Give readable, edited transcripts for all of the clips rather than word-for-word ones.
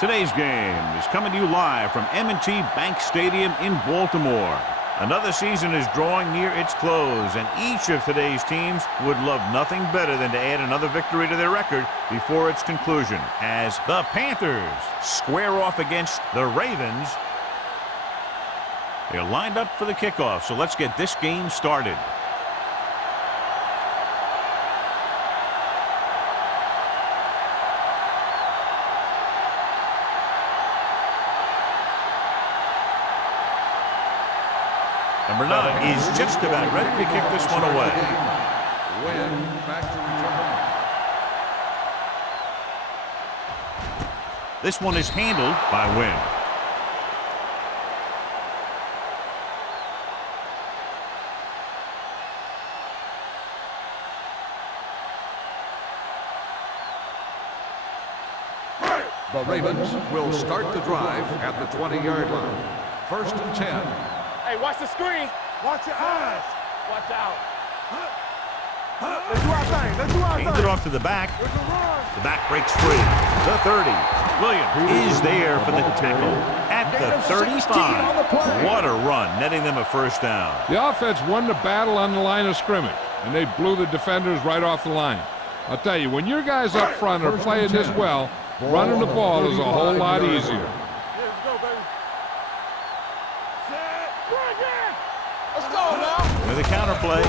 Today's game is coming to you live from M&T Bank Stadium in Baltimore. Another season is drawing near its close, and each of today's teams would love nothing better than to add another victory to their record before its conclusion, as the Panthers square off against the Ravens. They're lined up for the kickoff, so let's get this game started. Number 9 is just about ready to kick this one away. This one is handled by Wynn. The Ravens will start the drive at the 20-yard line. 1st and 10. Hey, watch the screen. Watch your eyes. Watch out. Let's do our thing. Let's do our thing. Hands it off to the back. The back breaks free. The 30. Williams is there for the tackle at the 35. What a run, netting them a first down. The offense won the battle on the line of scrimmage, and they blew the defenders right off the line. I'll tell you, when your guys up front are playing this well, running the ball is a whole lot easier. With a counter play.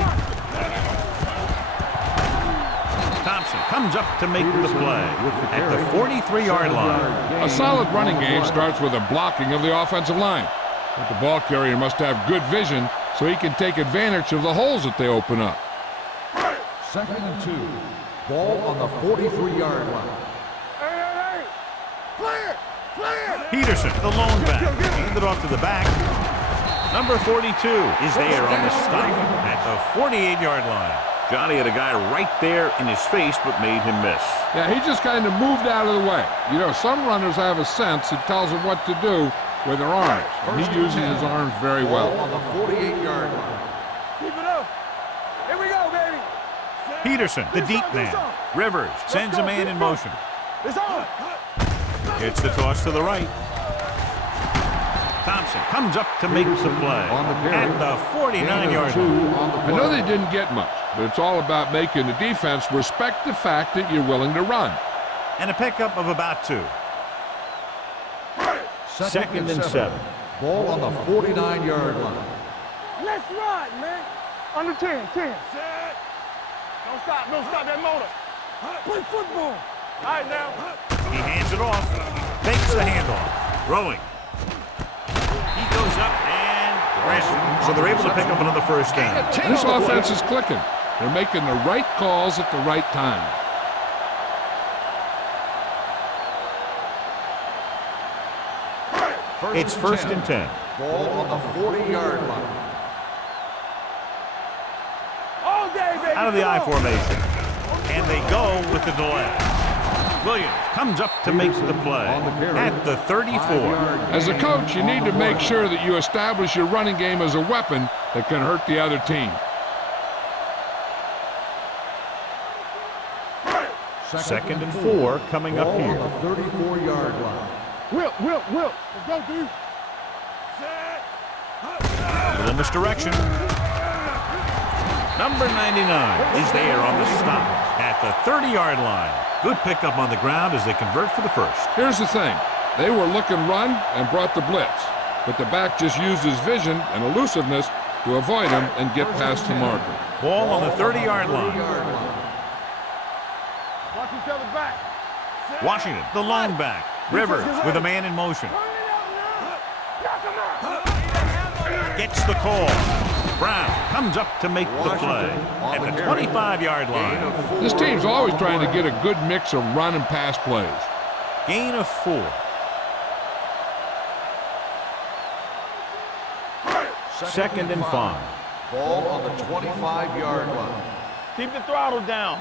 Thompson comes up to make the play at the 43-yard line. A solid running game starts with a blocking of the offensive line. But the ball carrier must have good vision so he can take advantage of the holes that they open up. 2nd and 2. Ball on the 43-yard line. Hey. Clear. Peterson, the lone back, handed off to the back. Number 42 is there on the stop at the 48-yard line. Johnny had a guy right there in his face, but made him miss. Yeah, he just kind of moved out of the way. You know, some runners have a sense that tells them what to do with their arms. And he uses his arms very well. On the 48-yard line. Keep it up. Here we go, baby. Peterson, the deep man. Rivers sends a man in motion. It's on. Gets the toss to the right. Thompson comes up to make the play at the 49-yard line. I know they didn't get much, but it's all about making the defense respect the fact that you're willing to run. And a pickup of about 2. 2nd and 7. Ball on the 49-yard line. Let's ride, man. Under 10. Don't stop that motor. Play football. All right, now. He hands it off. Takes the handoff. Throwing. He goes up and grabs. So they're able to pick up another first down. This offense is clicking. They're making the right calls at the right time. It's 1st and 10. Ball on the 40-yard line. All day, baby. Out of the I formation. And they go with the delay. Williams comes up to make the play at the 34. As a coach, you need to make sure that you establish your running game as a weapon that can hurt the other team. 2nd and 4 coming up here. On the 34-yard line. Will. Let's go, dude. A little misdirection. Number 99 is there on the stop at the 30-yard line. Good pickup on the ground as they convert for the first. Here's the thing. They were looking run and brought the blitz, but the back just used his vision and elusiveness to avoid him and get past the marker. Ball on the 30-yard line. Watch each other back. Washington, the lone back. Rivers with a man in motion. Gets the call. Brown comes up to make the play at the 25-yard line. This team's always trying to get a good mix of run and pass plays. Gain of 4. 2nd and 5. Ball on the 25-yard line. Keep the throttle down.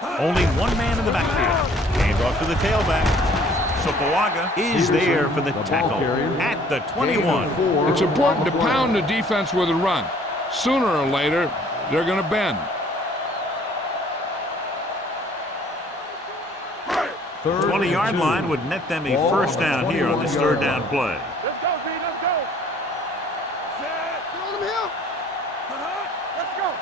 Only one man in the backfield. Hand off to the tailback. Sopoaga is there for the tackle at the 21. It's important to pound the defense with a run. Sooner or later, they're going to bend. 20-yard line would net them a first down here on this third down play. Let's go, B. Let's go. Set. Throw them here. Let's go.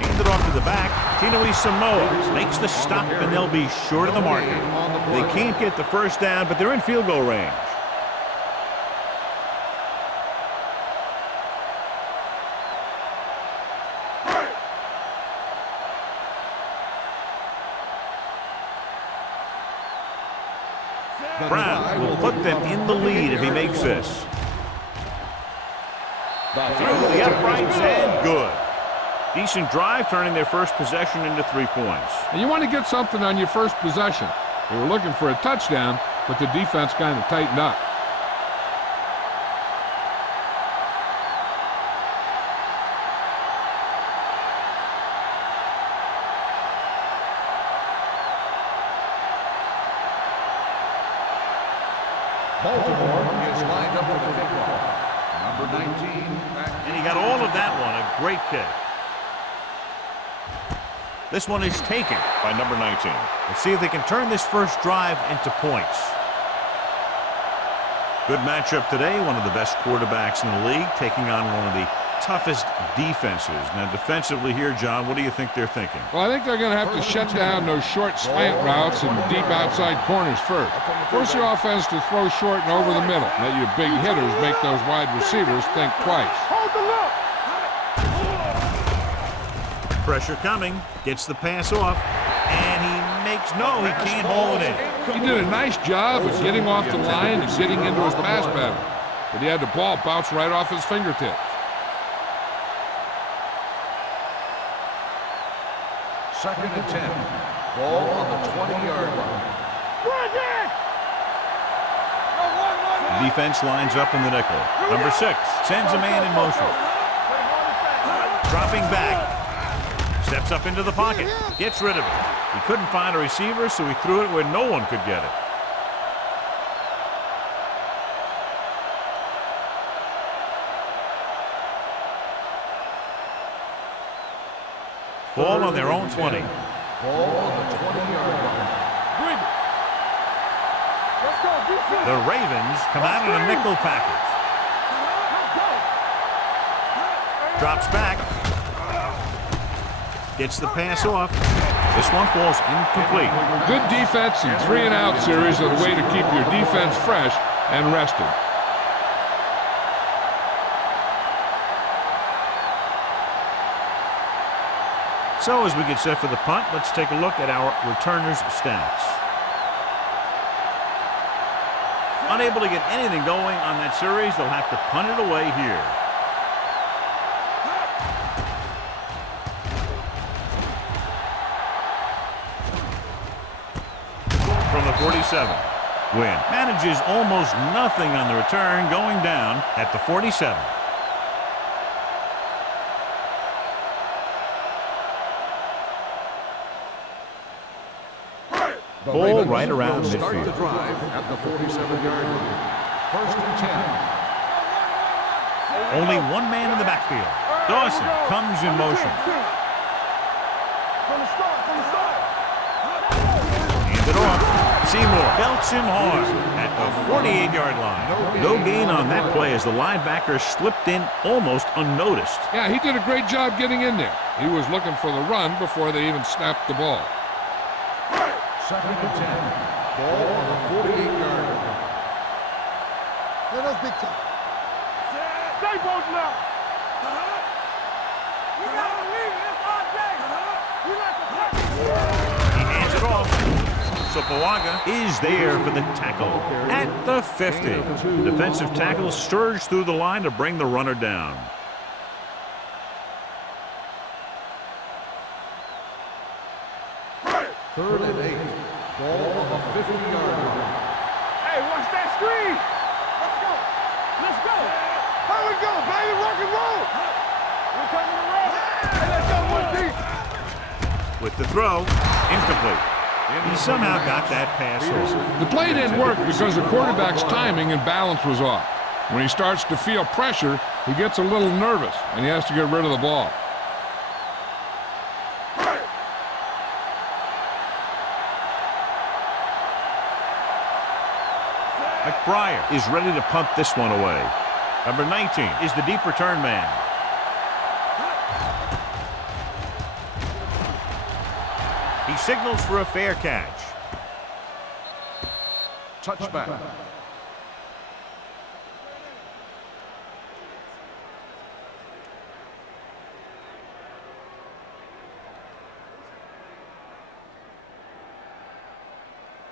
Handed off to the back. Tinui Samoa makes the stop, and they'll be short of the marker. They can't get the first down, but they're in field goal range. Brown will put them in the lead if he makes this. Through the uprights and good. Decent drive, turning their first possession into 3 points. And you want to get something on your first possession. They were looking for a touchdown, but the defense kind of tightened up. Baltimore is lined up for the kickoff. Number 19. And he got all of that one. A great kick. This one is taken by number 19. Let's see if they can turn this first drive into points. Good matchup today. One of the best quarterbacks in the league taking on one of the toughest defenses. Now, defensively here, John, what do you think they're thinking? Well, I think they're going to have to shut down those short slant routes and deep outside corners first. Force the offense to throw short and over the middle. Let your big hitters make those wide receivers think twice. Hold the look. Pressure coming. Gets the pass off. And he makes no, he can't haul it in. He did a nice job of getting off the line and getting into his pass pattern. But he had the ball bounce right off his fingertips. Second and 10. Ball on the 20-yard line. Defense lines up in the nickel. Number 6 sends a man in motion. Dropping back. Steps up into the pocket. Gets rid of it. He couldn't find a receiver, so he threw it where no one could get it. Ball on their own 20. Ball on the 20-yard line. The Ravens come out in a nickel package. Drops back. Gets the pass off. This one falls incomplete. Good defense and 3-and-out series are the way to keep your defense fresh and rested. So as we get set for the punt, let's take a look at our returners' stats. Unable to get anything going on that series, they'll have to punt it away here. From the 47. Win. Manages almost nothing on the return, going down at the 47. Ball right around midfield. Start the drive at the 47-yard line. First and 10. Only one man in the backfield. Dawson comes in motion. Hands it off. Seymour belts him hard at the 48-yard line. No gain on that play as the linebacker slipped in almost unnoticed. Yeah, he did a great job getting in there. He was looking for the run before they even snapped the ball. Second and 10. Ball on the 48-yard line. Let us big time. Stay both now. We got to leave. It's our day. We like to play. He hands it off. Sopoaga is there for the tackle at the 50. The defensive tackle surged through the line to bring the runner down. Third and 8. Ball on the 50-yard line. Hey, watch that screen. Let's go. Let's go. How we go, baby? Rock and roll. We're coming around. Hey, let's go, one deep. With the throw, incomplete. He somehow got that pass off. The play didn't work because the quarterback's timing and balance was off. When he starts to feel pressure, he gets a little nervous, and he has to get rid of the ball. McBriar is ready to punt this one away. Number 19 is the deep return man. He signals for a fair catch. Touchback.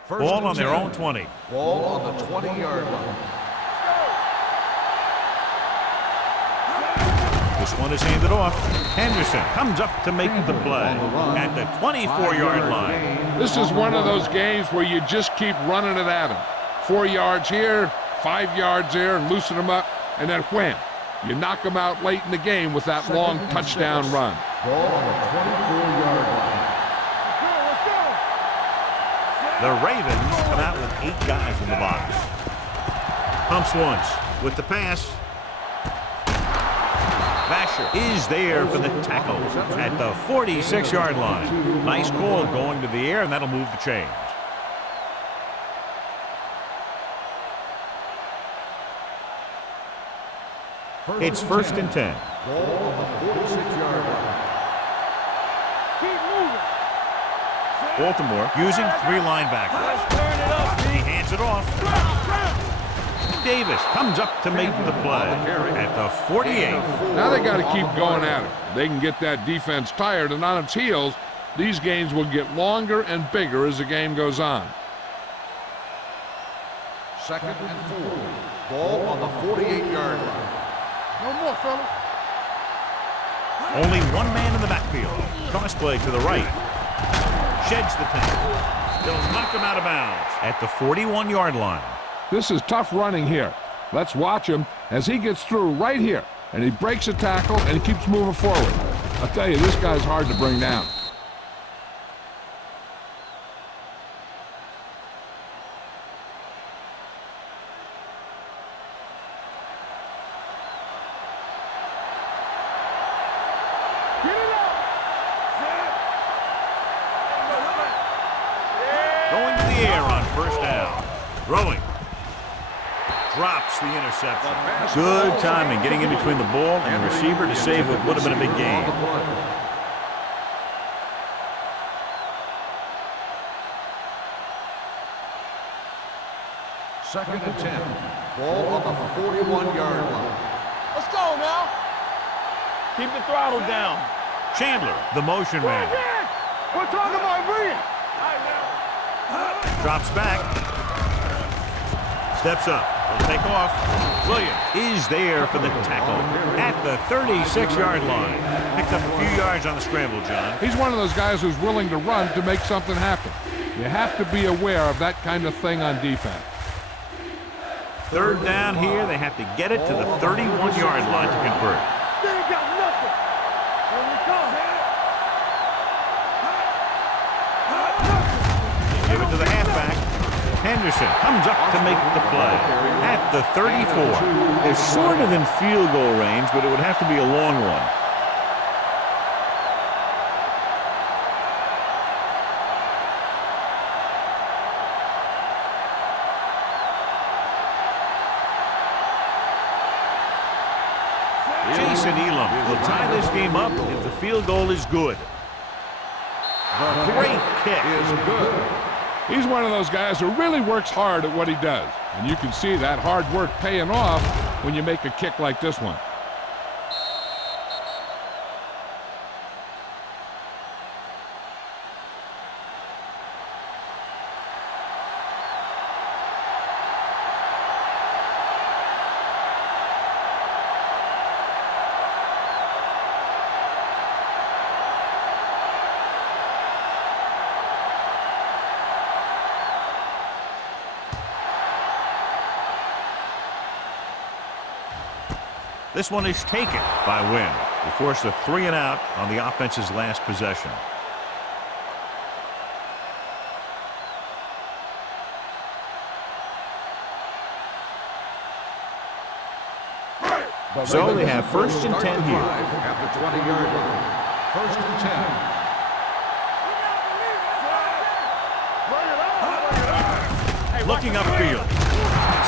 Ball on their own 20. Ball on the 20-yard line. This one is handed off. Henderson comes up to make the play at the 24-yard line. This is one of those games where you just keep running it at them. 4 yards here, 5 yards there, and loosen them up, and then wham. You knock them out late in the game with that long touchdown run. Ball on the 24-yard line. The Ravens come out with 8 guys in the box. Pumps once with the pass. Vasher is there for the tackle at the 46-yard line. Nice call going to the air, and that'll move the chains. It's 1st and 10. Ball on the 46-yard line. Keep moving. Baltimore using 3 linebackers. He hands it off. Davis comes up to make the play at the 48. Now they got to keep going at it. They can get that defense tired and on its heels. These games will get longer and bigger as the game goes on. 2nd and 4. Ball on the 48-yard line. No more, fellas. Only one man in the backfield. Cross play to the right. Sheds the tackle. They'll knock him out of bounds at the 41-yard line. This is tough running here. Let's watch him as he gets through right here. And he breaks a tackle and he keeps moving forward. I'll tell you, this guy's hard to bring down. Going to the air on 1st down. Throwing. Drops the interception. Good timing getting in between the ball and the receiver to save what would have been a big game. 2nd and 10. Ball on the 41-yard line. Let's go now. Keep the throttle down. Chandler, the motion man. We're talking about bringing. Drops back. Steps up. Will take off. Williams is there for the tackle at the 36-yard line. Picked up a few yards on the scramble, John. He's one of those guys who's willing to run to make something happen. You have to be aware of that kind of thing on defense. 3rd down here. They have to get it to the 31-yard line to convert. They ain't got nothing. Here we come. Give it to the halfback. Henderson comes up to make the play at the 34. They're sort of in field goal range, but it would have to be a long one. Jason Elam will tie this game up if the field goal is good. Great kick. Is good. He's one of those guys who really works hard at what he does. And you can see that hard work paying off when you make a kick like this one. This one is taken by Wynn. They forced a 3-and-out on the offense's last possession. So they have 1st and 10 here. At the 20-yard line. 1st and 10. Looking upfield.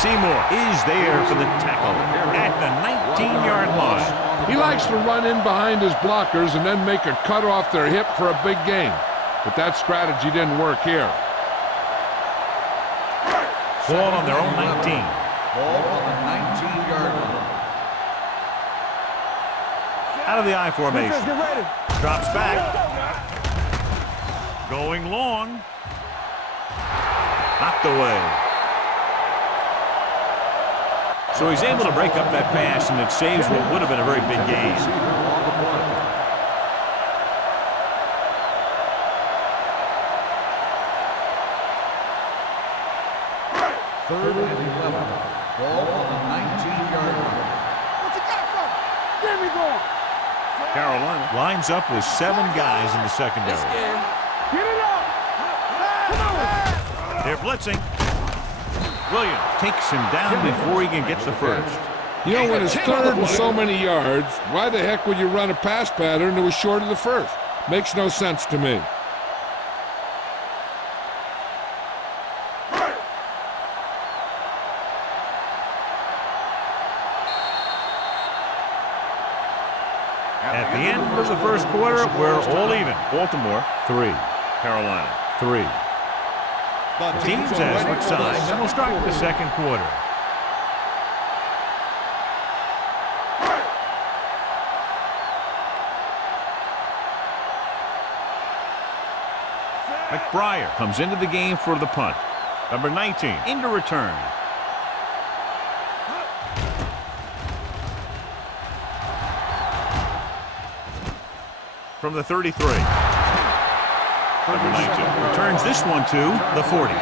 Seymour is there for the tackle at the 19-yard line. He likes to run in behind his blockers and then make a cut off their hip for a big gain. But that strategy didn't work here. Ball on their own 19. Ball on the 19-yard line. Out of the I formation. Get ready. Drops back. Going long. Knocked away. So he's able to break up that pass, and it saves what would have been a very big gain. Third and 11. Ball on the 19-yard line. What you got from? Get me going. Carolina lines up with 7 guys in the secondary. Get it up. Come on. They're blitzing. Williams takes him down before he can get the first. You know, when it's third and so many yards, why the heck would you run a pass pattern that was short of the first? Makes no sense to me. At the end of the first quarter, we're all even. Baltimore, 3. Carolina, 3. Teams have switched sides, and we'll start the second quarter. McBriar comes into the game for the punt. Number 19 into return. From the 33. Number 19 returns this one to the 40.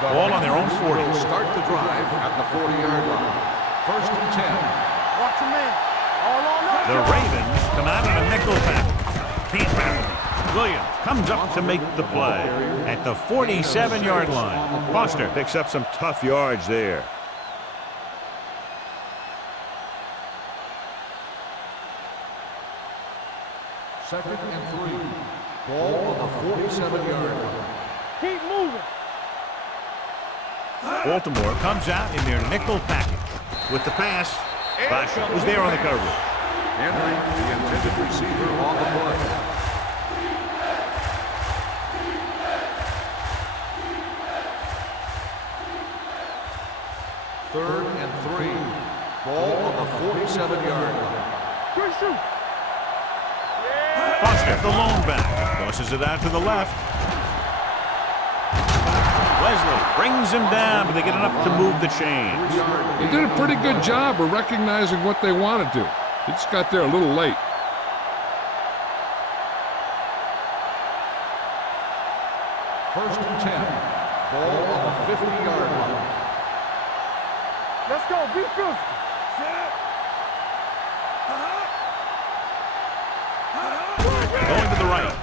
Ball on their own 40. Start the drive at the 40-yard line. First and 10. Watch your man. All on us. The Ravens come out in a nickel pack. Can't handle it. Williams comes up to make the play at the 47-yard line. Foster picks up some tough yards there. Second and 3. Ball on the 47-yard line. Keep moving. Baltimore comes out in their nickel package. With the pass, Bosch was there on the coverage. Henry, the intended receiver, on the play. Third and 3. Ball on the 47-yard line. Good shoot. Foster, the lone back, tosses it out to the left. Wesley brings him down, but they get enough to move the chains. They did a pretty good job of recognizing what they wanted to. They just got there a little late. First and 10. Ball on the 50-yard line. Let's go. Be physical. Going to the right.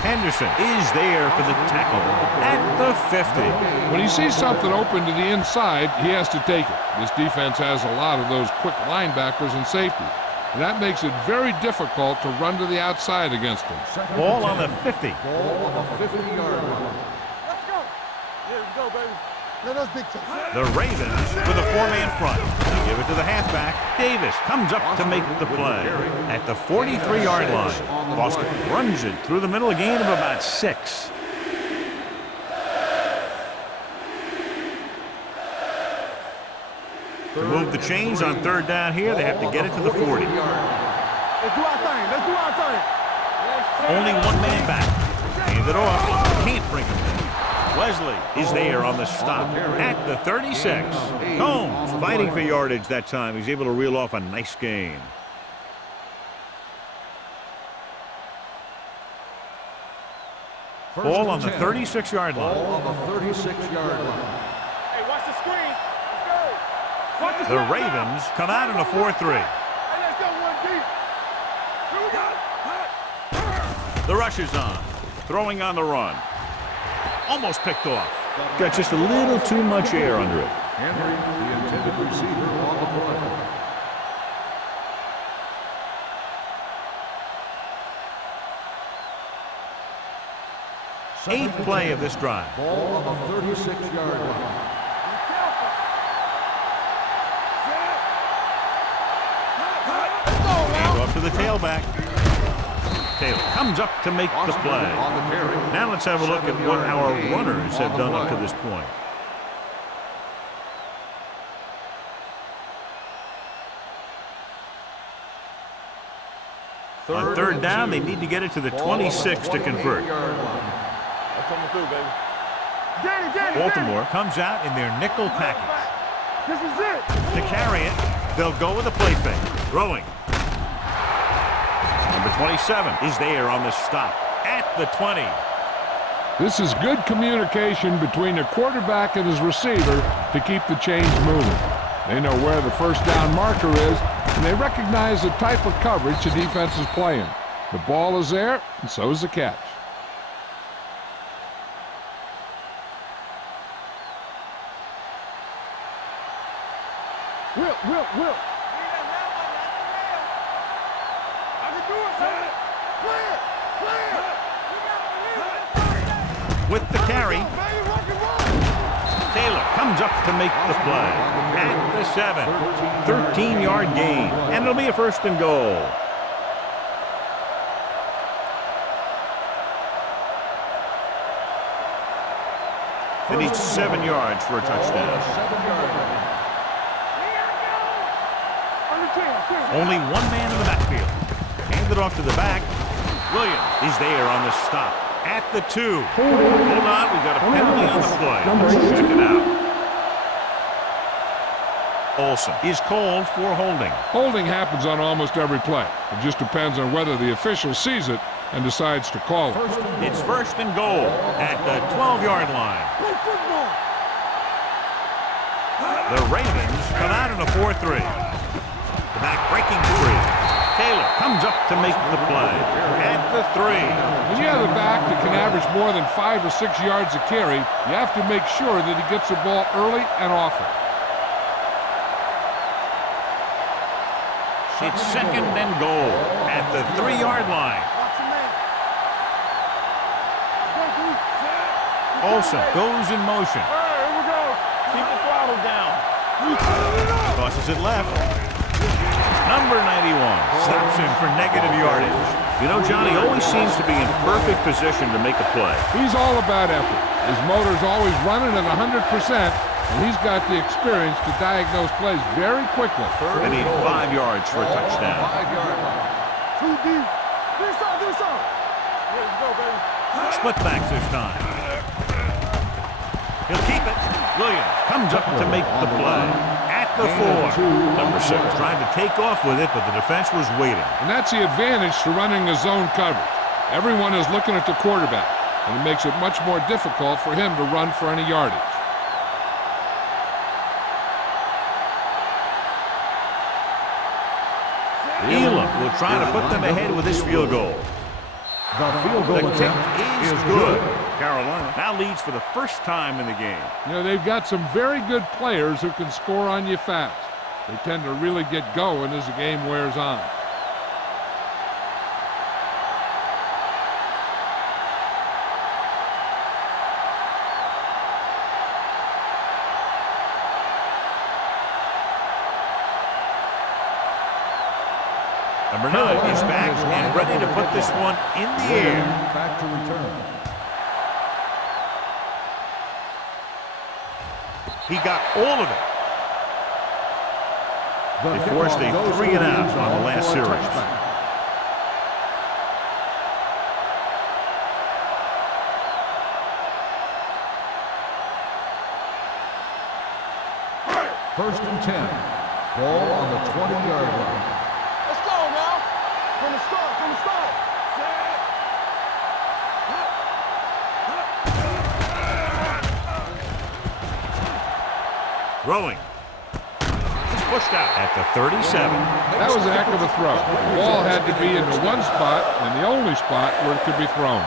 Henderson is there for the tackle at the 50. When he sees something open to the inside, he has to take it. This defense has a lot of those quick linebackers and safeties, and that makes it very difficult to run to the outside against them. Ball on the 50. Ball on the 50-yard line. Let's go. Yeah, let's go, baby. Let us dictate. The Ravens with a 4-man front. They give it to the halfback. Davis comes up to make the play at the 43-yard line. Foster runs it through the middle, a gain of about 6. To move the chains on third down here, they have to get it to the 40. Let's do our thing. Let's do our thing. Only one man back. Hand it off. Can't bring him in. Wesley is there on the stop at the 36. Combs fighting for yardage that time. He's able to reel off a nice gain. Ball on the 36-yard line. Ball on the 36-yard line. Hey, watch the screen. Let's go. Watch The Ravens come out in a 4-3. Hey, let's go one deep. Here we go. The rush is on. Throwing on the run. Almost picked off. Got just a little too much air under it. Henry, the intended receiver, on the play. 8th play of this drive. Ball on the 36-yard line. Hand off to the tailback. Taylor comes up to make the play. Now let's have a look at what our runners have done up to this point. On 3rd down, they need to get it to the 26 to convert. Baltimore comes out in their nickel package. This is it. To carry it, they'll go with a play fake. Throwing. Number 27 is there on the stop at the 20. This is good communication between the quarterback and his receiver to keep the chains moving. They know where the first down marker is, and they recognize the type of coverage the defense is playing. The ball is there, and so is the catch. Will. I can do it, son. Play it. With the carry, Taylor comes up to make the play. At the 7, 13-yard gain, and it'll be a 1st and goal. They need 7 yards for a touchdown. Only one man in the backfield. Handed off to the back. Williams is there on the stop at the 2. Hold on, we've got a penalty on the play. Let's check it out. Olsen is called for holding. Holding happens on almost every play. It just depends on whether the official sees it and decides to call it. It's 1st and goal at the 12-yard line. Play football. The Ravens come out in a 4-3. The back breaking free. Taylor comes up to make the play at the 3. When you have a back that can average more than 5 or 6 yards a carry, you have to make sure that he gets the ball early and often. It's 2nd and goal at the 3-yard line. Olsen goes in motion. All right, here we go. Keep the throttle down. Tosses it left. Number 91 stops him for negative yardage. You know, Johnny always seems to be in perfect position to make a play. He's all about effort. His motor's always running at 100%, and he's got the experience to diagnose plays very quickly. They need 5 yards for a touchdown. 5-yard line. Too deep. This on. Let's go, baby. Split backs this time. He'll keep it. Williams comes up to make the play at the 4. Number 6 tried to take off with it, but the defense was waiting. And that's the advantage to running a zone coverage. Everyone is looking at the quarterback, and it makes it much more difficult for him to run for any yardage. Elam will try to put them ahead with this field goal. The field goal The kick attempt is good. Carolina now leads for the first time in the game. You know, they've got some very good players who can score on you fast. They tend to really get going as the game wears on. Number 9 is back and ready to put this one in the air. Back to return. He got all of it. They forced a 3 and out on the last series. First and 10. Ball on the 20-yard line. Let's go now. From the start. Throwing. He's pushed out at the 37. That was a heck of a throw. The ball had to be in the one spot and the only spot where it could be thrown.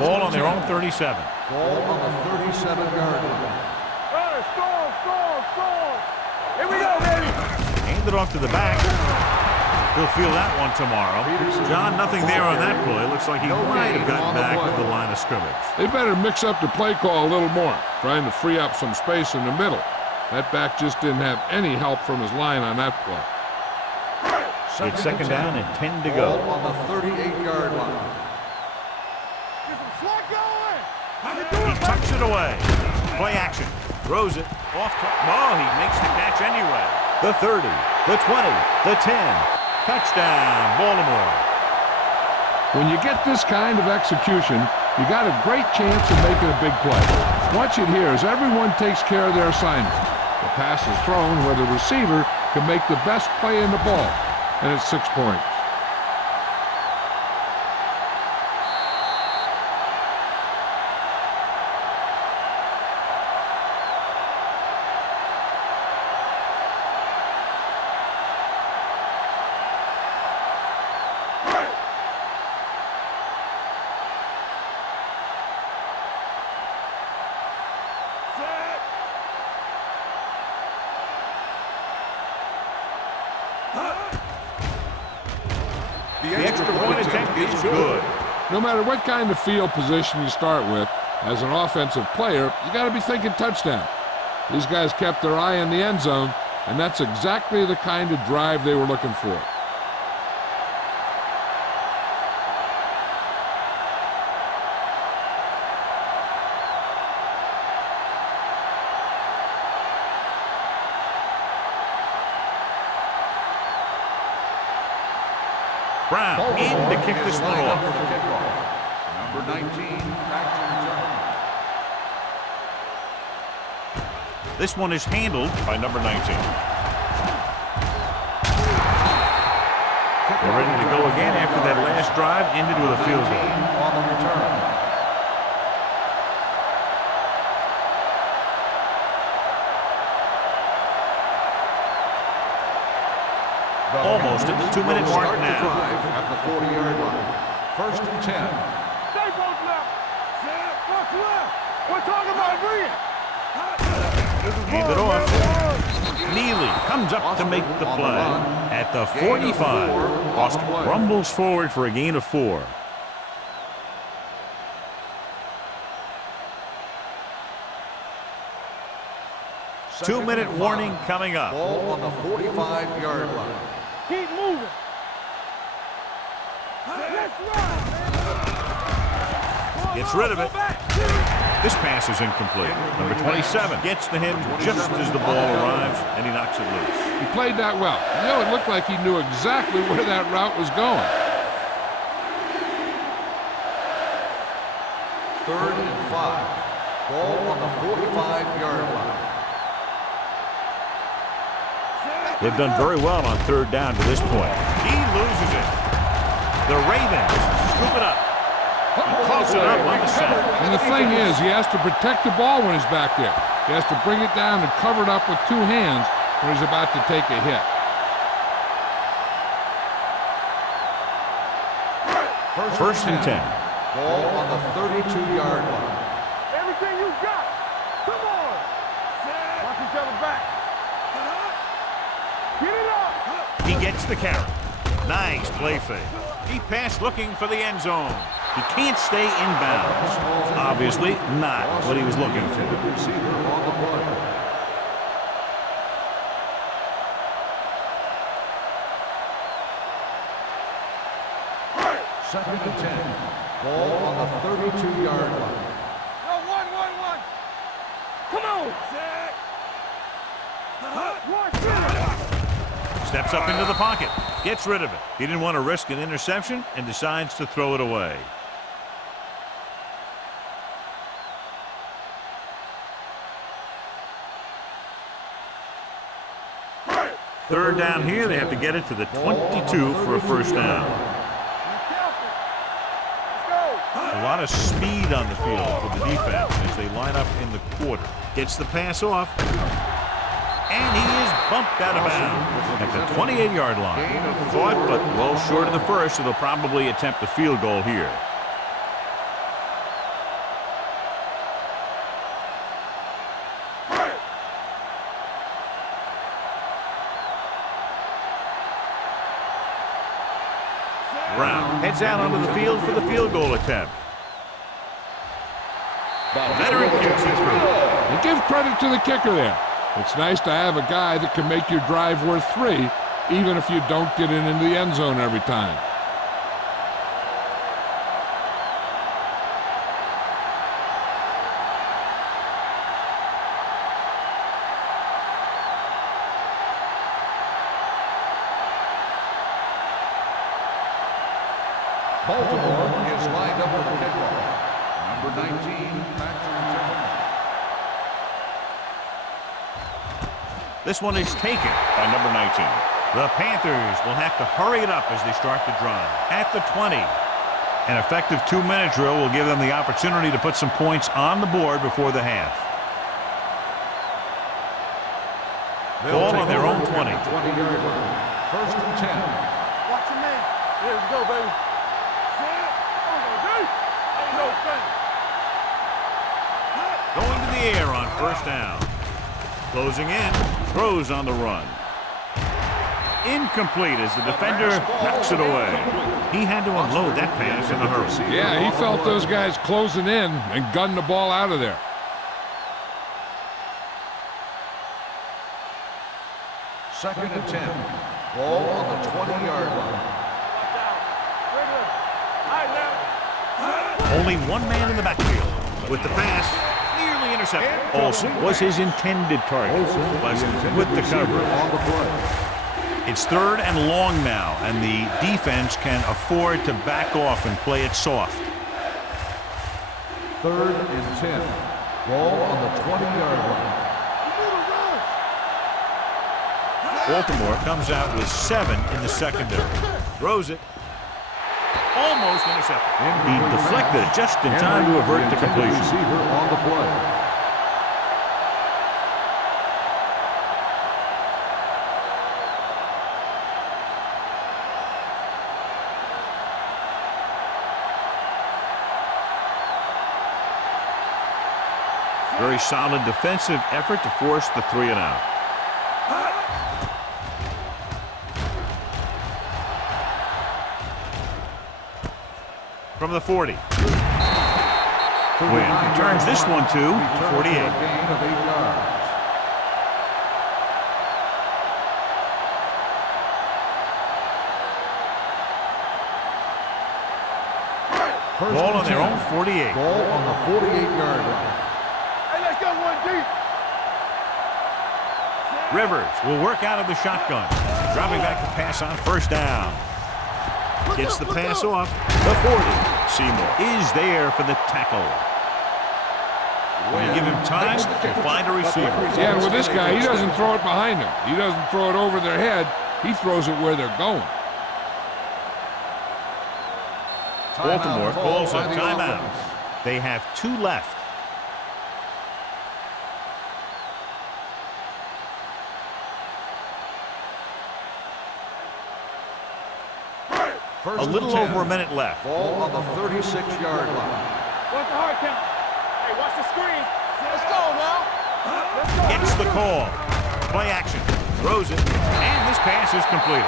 Ball on their own 37. Ball on the 37-yard line. Score. Here we go, baby. Handed off to the back. He'll feel that one tomorrow. John, nothing there on that play. Looks like he might have gotten back to the line of scrimmage. They better mix up the play call a little more, trying to free up some space in the middle. That back just didn't have any help from his line on that play. It's second down and 10 to go. Ball on the 38-yard line. He tucks it away. Play action. Throws it. Off to... Oh, he makes the catch anyway. The 30, the 20, the 10. Touchdown, Baltimore. When you get this kind of execution, you got a great chance of making a big play. Watch it here as everyone takes care of their assignment. The pass is thrown where the receiver can make the best play in the ball, and it's 6 points. The extra point attempt is good. No matter what kind of field position you start with, as an offensive player, you got to be thinking touchdown. These guys kept their eye on the end zone, and that's exactly the kind of drive they were looking for. Brown in to kick this one off. Number 19, back to return. This one is handled by number 19. They're ready to go again after that last drive ended with a field goal. On the return. Almost at the 2-minute mark now. At the 40-yard line. First and 10. Stay both left. What's left? We're talking about bringing. Hand it off. Neely comes up to make the play. At the 45, Austin rumbles forward for a gain of 4. Two-minute warning coming up. Ball on the 45-yard line. Keep moving. Let's run. Gets rid of it. This pass is incomplete. Number 27 gets to him just as the ball arrives, and he knocks it loose. He played that well. You know, it looked like he knew exactly where that route was going. Third and 5. Ball on the 45-yard line. They've done very well on third down to this point. He loses it. The Ravens scoop it up. He calls it up on the center. And the thing is, he has to protect the ball when he's back there. He has to bring it down and cover it up with 2 hands when he's about to take a hit. First and 10. Ball on the 32-yard line. Everything you got. Come on. Watch each other back. Get it up. He gets the carry. Nice play fake. He passed looking for the end zone. He can't stay in bounds. Obviously not what he was looking for. Receiver on the play. Second and 10. Ball on the 32-yard line. No, 1. Come on. Steps up into the pocket. Gets rid of it. He didn't want to risk an interception and decides to throw it away. Third down here. They have to get it to the 22 for a first down. A lot of speed on the field for the defense as they line up in the quarter. Gets the pass off. And he is bumped out of bounds at the 28-yard line. Caught, but well short of the first, so they'll probably attempt a field goal here. Brown heads out onto the field for the field goal attempt. Veteran kicks it through. And give credit to the kicker there. It's nice to have a guy that can make your drive worth 3, even if you don't get it into the end zone every time. Baltimore is lined up for the kickoff. Number 19, Patrick. This one is taken by number 19. The Panthers will have to hurry it up as they start the drive. At the 20. An effective 2-minute drill will give them the opportunity to put some points on the board before the half. Ball on their own 20. 20-yard line. First and 10. Watch your man. Here we go, baby. Going to the air on first down. Closing in. Throws on the run. Incomplete as the defender knocks it away. He had to unload that pass in a hurry. Yeah, he felt those guys closing in and gunned the ball out of there. Second and 10. Ball on the 20-yard line. Only one man in the backfield. With the pass, nearly intercepted. Olsen was his intended target. Weston with the coverage. On the play. It's 3rd and long now, and the defense can afford to back off and play it soft. 3rd and 10. Ball on the 20-yard line. Baltimore comes out with 7 in the secondary. Throws it. Almost intercepted. He deflected it just in time to avert the completion. Receiver on the play. Very solid defensive effort to force the 3 and out. From the 40. Quinn turns this one to 48. Gain of 8 yards. Ball on their own 48. Ball on the 48-yard line. Hey, let's go one deep. Rivers will work out of the shotgun. Dropping back to pass on first down. Gets the pass off. The 40. Seymour is there for the tackle. When you give him time, he'll find a receiver. Yeah, with this guy, he doesn't throw it behind them. He doesn't throw it over their head. He throws it where they're going. Baltimore calls a timeout. They have 2 left. A little over a minute left. Ball on the 36-yard line. What's the hard count? Hey, watch the screen. Let's go now. Let's go. Gets the call. Play action. Throws it. And this pass is completed.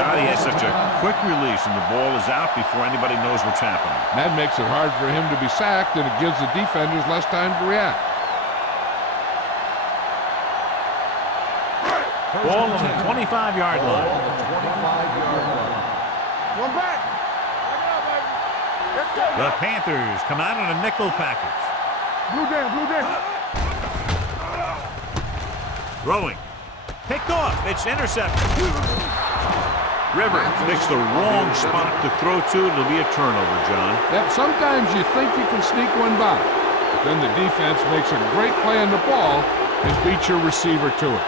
God, he has such a quick release, and the ball is out before anybody knows what's happening. That makes it hard for him to be sacked, and it gives the defenders less time to react. Ball on the 25-yard line. Ball on the 25-yard line. One back. Back it up, baby. Let's go. The Panthers come out in a nickel package. Blue down, blue down. Throwing. Picked off. It's intercepted. Rivers picks the wrong spot to throw to. It'll be a turnover, John. Yep, sometimes you think you can sneak one by, but then the defense makes a great play on the ball and beats your receiver to it.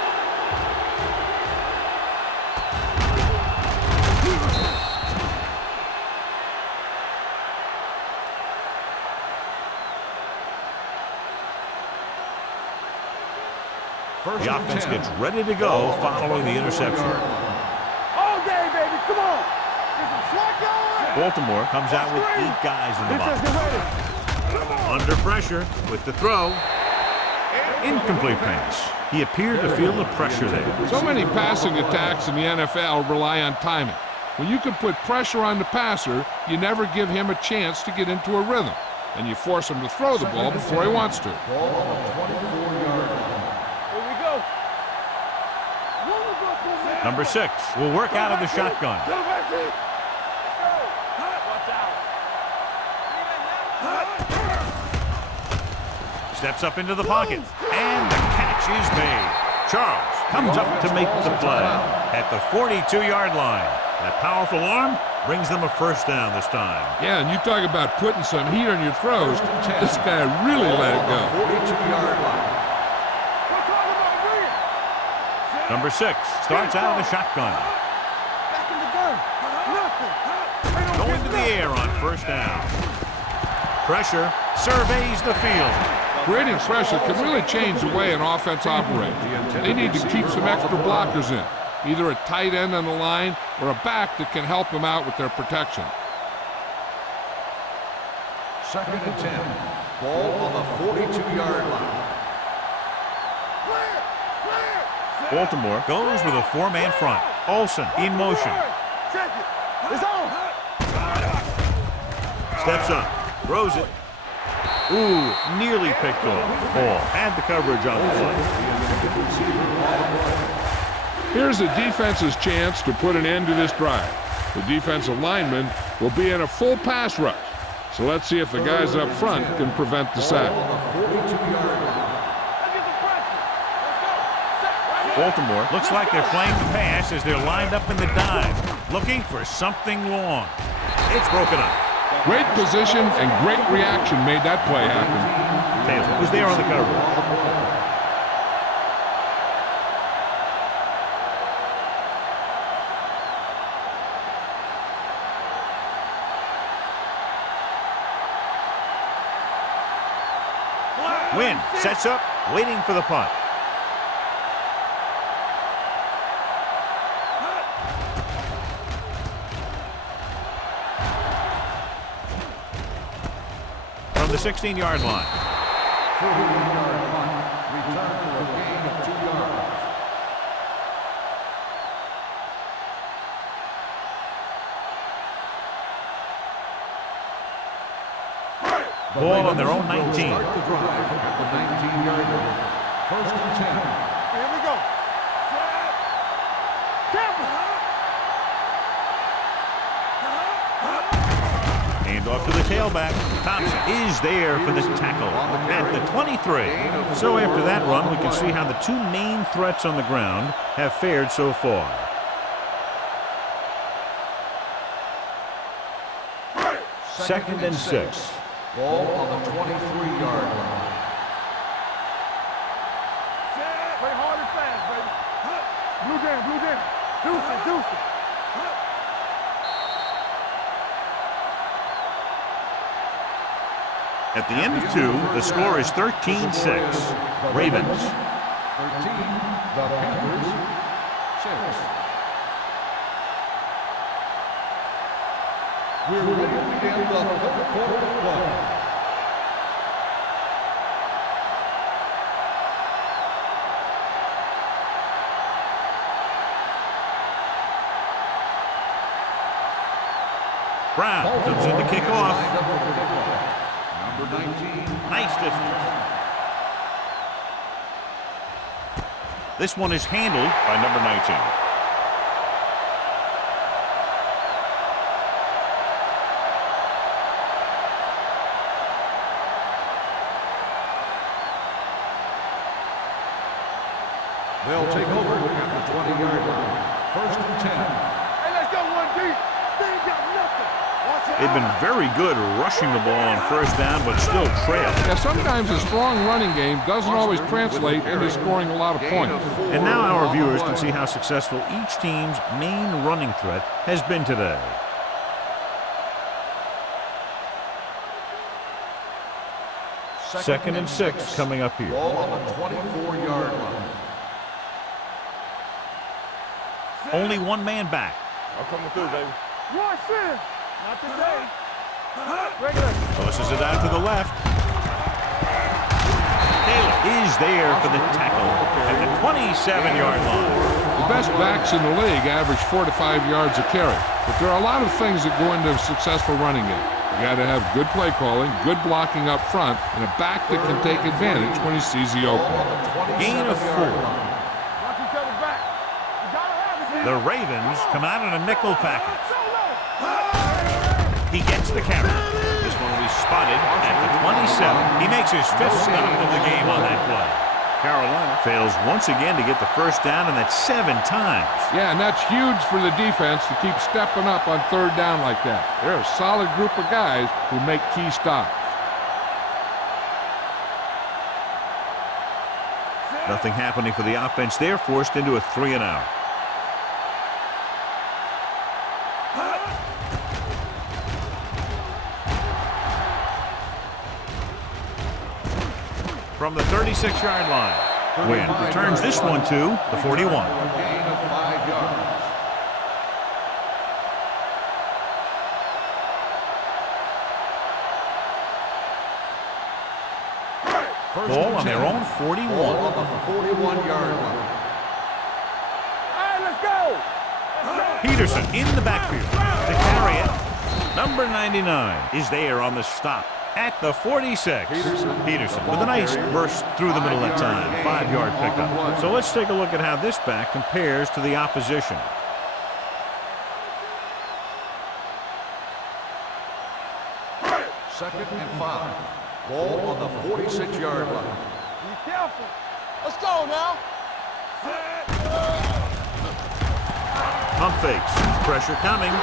The offense gets ready to go following the interception. All day, baby. Come on. Get some swat going. Baltimore comes out with 8 guys in the box. Under pressure with the throw. Incomplete pass. He appeared to feel the pressure there. So many passing attacks in the NFL rely on timing. When you can put pressure on the passer, you never give him a chance to get into a rhythm, and you force him to throw the ball before he wants to. Ball on the 24-yard line. Here we go. Number 6 will work out of the shotgun. Go back, T. Watch out. Steps up into the pocket, and the catch is made. Charles comes up to make the play at the 42-yard line. That powerful arm brings them a first down this time. Yeah, and you talk about putting some heat on your throws. This guy really let it go. 42-yard line. Number 6 starts out of the shotgun. Back in the gun. Nothing. Going to the air on first down. Pressure surveys the field. Creating pressure can really change the way an offense operates. They need to keep some extra blockers in, either a tight end on the line or a back that can help them out with their protection. 2nd and 10. Ball on the 42-yard line. Baltimore goes with a 4-man front. Olsen in motion. Check it. It's on. Steps up. Throws it. Ooh, nearly picked off. Ball had the coverage on the play. Here's the defense's chance to put an end to this drive. The defensive lineman will be in a full pass rush. So let's see if the guys up front can prevent the sack. Baltimore looks like they're playing the pass as they're lined up in the dime, looking for something long. It's broken up. Great position and great reaction made that play happen. Taylor was there on the cover. Wynn sets up, waiting for the punt. From the 16-yard line. 41-yard punt. Return for a gain of 2 yards. Ball on their own 19. Start the drive at the 19-yard line. 1st and 10. Here we go. Hand off to the tailback. Thompson is there for the tackle at the 23. So after that run, we can see how the 2 main threats on the ground have fared so far. Second and 6. Ball on the 23-yard line. Play hard and fast, baby. Blue down, blue down. Deuce it, deuce it. At the end of 2, the score is 13-6. Ravens. 13, the Panthers, 6. We're ready to begin the 3rd quarter of play. Brown comes in to kick off. Number 19. Nice distance. This one is handled by number 19. They'll take over at the 20-yard line. 1st and 10. Hey, let's go, 1D. They ain't got nothing. Watch it. They've been very good rushing the ball on first down, but still trail. Yeah, sometimes a strong running game doesn't always translate into scoring a lot of points. And now our viewers can see how successful each team's main running threat has been today. Second and 6 coming up here. Ball on the 24-yard line. Only 1 man back. I'm coming through, baby. Rush in. Not today. Regular. Tosses it out to the left. Taylor is there for the tackle at the 27-yard line. The The best backs in the league average 4 to 5 yards a carry. But there are a lot of things that go into a successful running game. You got to have good play calling, good blocking up front, and a back that can take advantage when he sees the opening. Gain of 4. Watch each other back. You gotta have it here. The Ravens come out in a nickel package. He gets the carry. This one will be spotted at the 27. He makes his 5th stop of the game on that play. Carolina fails once again to get the first down, and that's 7 times. Yeah, and that's huge for the defense to keep stepping up on 3rd down like that. They're a solid group of guys who make key stops. Nothing happening for the offense. They're forced into a 3-and-out. From the 36-yard line. Wynn returns this one to the 41. Gain of 5 yards. Ball on their own 41. Ball on the 41-yard line. All right, let's go. Peterson in the backfield to carry it. Number 99 is there on the stop at the 46. Peterson with a nice burst through the middle that time. 5-yard pickup. So let's take a look at how this back compares to the opposition. Second and 5. Ball on the 46-yard line. Be careful. Let's go now. Pump fakes. Pressure coming.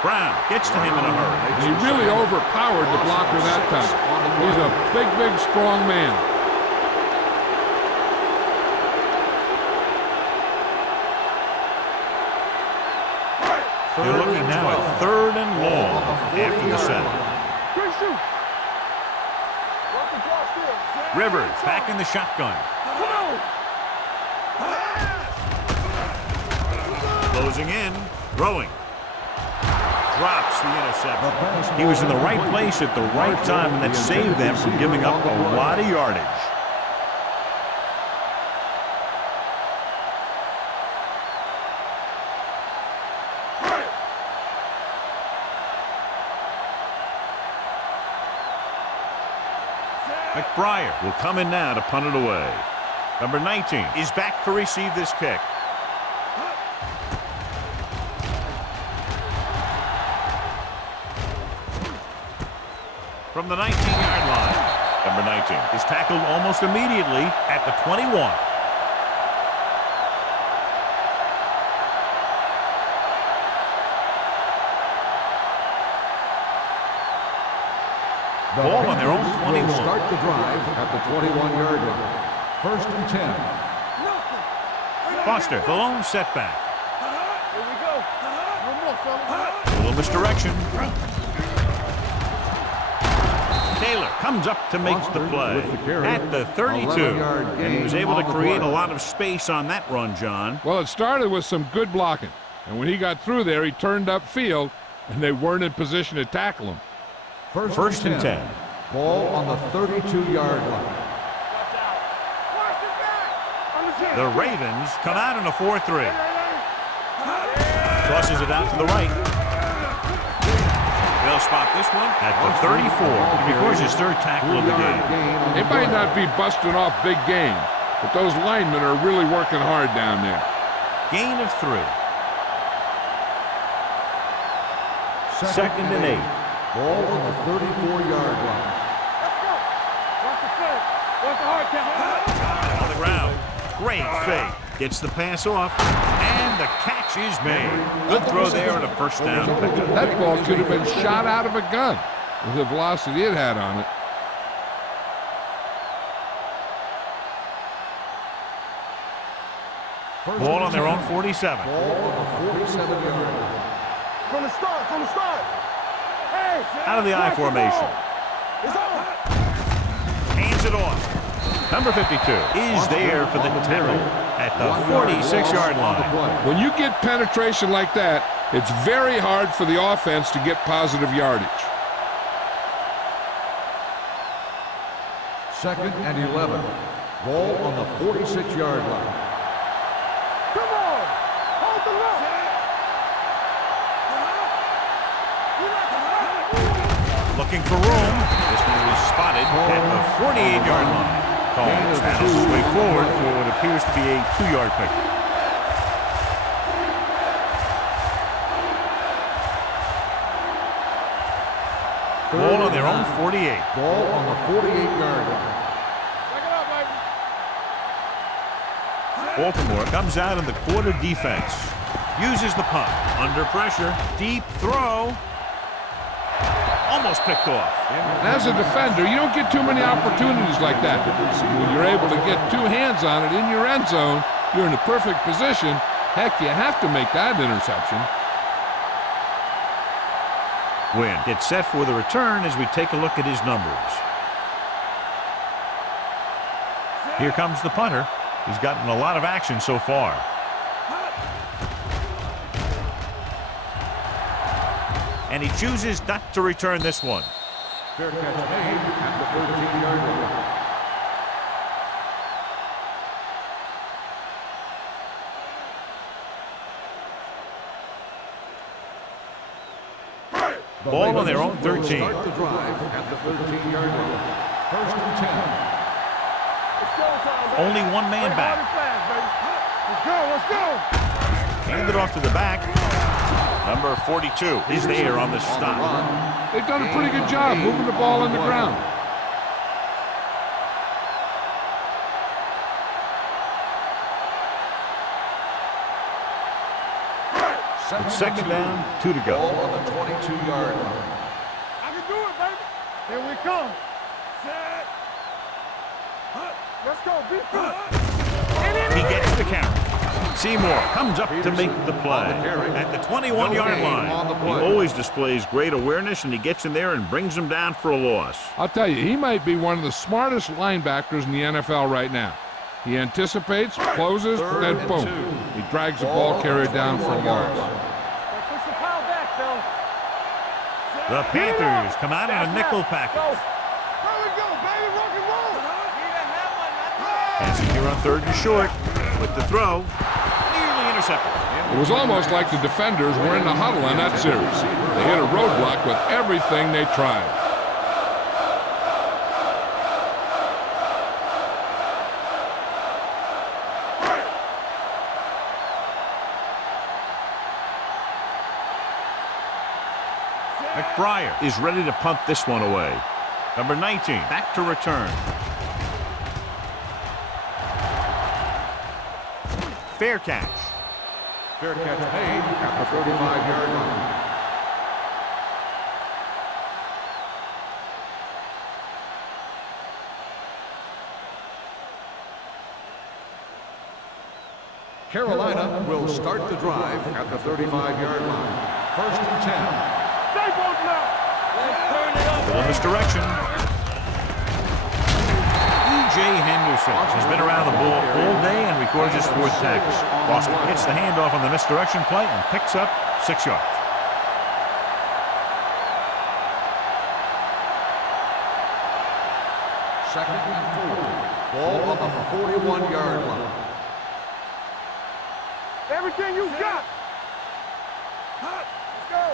Brown gets to him in a hurry. And he really overpowered the blocker that time. He's a big, big, strong man. They're looking now at 3rd and long after the set. Good shoot. Work the cross field. Rivers back in the shotgun. Come on. Closing in. Throwing. Drops the interception. He was in the right place at the right time, and that saved them from giving up a lot of yardage. McBriar will come in now to punt it away. Number 19 is back to receive this kick. From the 19-yard line, number 19 is tackled almost immediately at the 21. Ball on their own 21. Will start the drive at the 21-yard line. 1st and 10. Foster, the lone setback. Here we go. No more, fella. A little misdirection. Taylor comes up to make the play at the 32. And he was able to create a lot of space on that run, John. Well, it started with some good blocking. And when he got through there, he turned upfield, and they weren't in position to tackle him. 1st and 10. Ball on the 32-yard line. The Ravens come out in a 4-3. Tosses it out to the right. They'll spot this one at the 34. He records his 3rd tackle of the game. They might not be busting off big game, but those linemen are really working hard down there. Gain of 3. 2nd and 8. Ball on the 34-yard line. Let's go. Watch the play. Watch the hard count. On the ground. Great fake. Gets the pass off, and the catch is made. Good throw there and a 1st down pickup. That ball could have been shot out of a gun with the velocity it had on it. Ball on their own 47. Ball on the 47-yard line. From the start. Hey, Out of the I formation. it's on. Hands it off. Number 52 is there for the tackle at the 46-yard line. When you get penetration like that, it's very hard for the offense to get positive yardage. 2nd and 11. Ball on the 46-yard line. Come on. for room. This one was spotted at the 48-yard line. Collins handles his way forward for what appears to be a 2-yard pick. Ball on their own 48. Ball on the 48-yard line. Baltimore comes out in the quarter defense. Uses the punt. Under pressure. Deep throw. Almost picked off. And as a defender, you don't get too many opportunities like that. When you're able to get two hands on it in your end zone, you're in a perfect position. Heck, you have to make that interception. Wynn gets set for the return as we take a look at his numbers. Here comes the punter. He's gotten a lot of action so far. And he chooses not to return this one. Fair catch made at the 13-yard line. Ball on their own 13. Start the drive at the 13-yard line. First and 10. Only one man back. Let's go. Hand it off to the back. Number 42 is there on the stop. They've done a pretty good job moving the ball on the ground. It's second down, 2 to go. Ball on the 22-yard line. I can do it, baby. Here we come. Set. Let's go. Be good. He gets the count. Seymour comes up to make the play at the 21-yard line. He always displays great awareness, and he gets in there and brings them down for a loss. I'll tell you, he might be one of the smartest linebackers in the NFL right now. He anticipates, closes, then boom. He drags the ball carrier down for a loss. The Panthers come out in a nickel package. Here we go, baby. Rock and roll. Passing here on 3rd and short with the throw. Nearly intercepted. It was almost like the defenders were in the huddle in that series. They hit a roadblock with everything they tried. McBriar is ready to punt this one away. Number 19 back to return. Fair catch. Fair catch made at the 35-yard line. Carolina will start the drive at the 35-yard line. First and 10. Little misdirection. E.J. Henderson has been around the ball all day and records his 4th tackle. Boston gets the handoff on the misdirection play and picks up 6 yards. Second and 4. Ball on the 41-yard line. Everything you got. Let's go.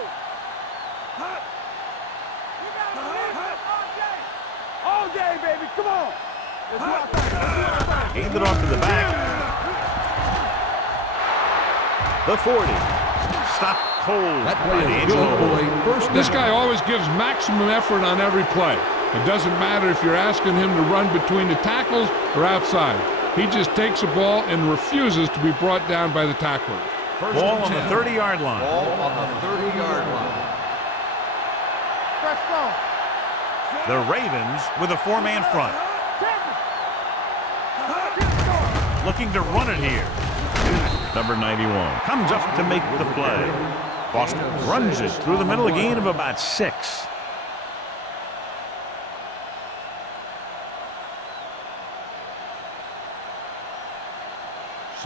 All day, baby. Come on. Hand it off to the back. The 40. Stop cold. That play is good for a first down. This guy always gives maximum effort on every play. It doesn't matter if you're asking him to run between the tackles or outside. He just takes the ball and refuses to be brought down by the tackler. Ball on the 30-yard line. Ball on the 30-yard line. Let's go. The Ravens with a 4-man front. Looking to run it here. Number 91 comes up to make the play. Boston runs it through the middle, a gain of about 6.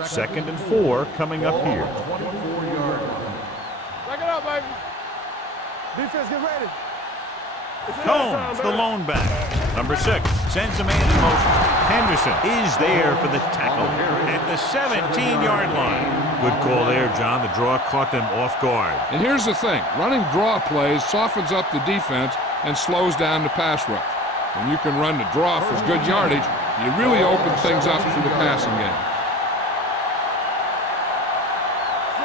Second and 4 coming up here. 24-yard line. Back it up, baby. Defense, get ready. Combs, the lone back. Number 6 sends a man in motion. Henderson is there for the tackle at the 17-yard line. Good call there, John. The draw caught them off guard. And here's the thing. Running draw plays softens up the defense and slows down the pass rush. When you can run the draw for good yardage, you really open things up for the passing game.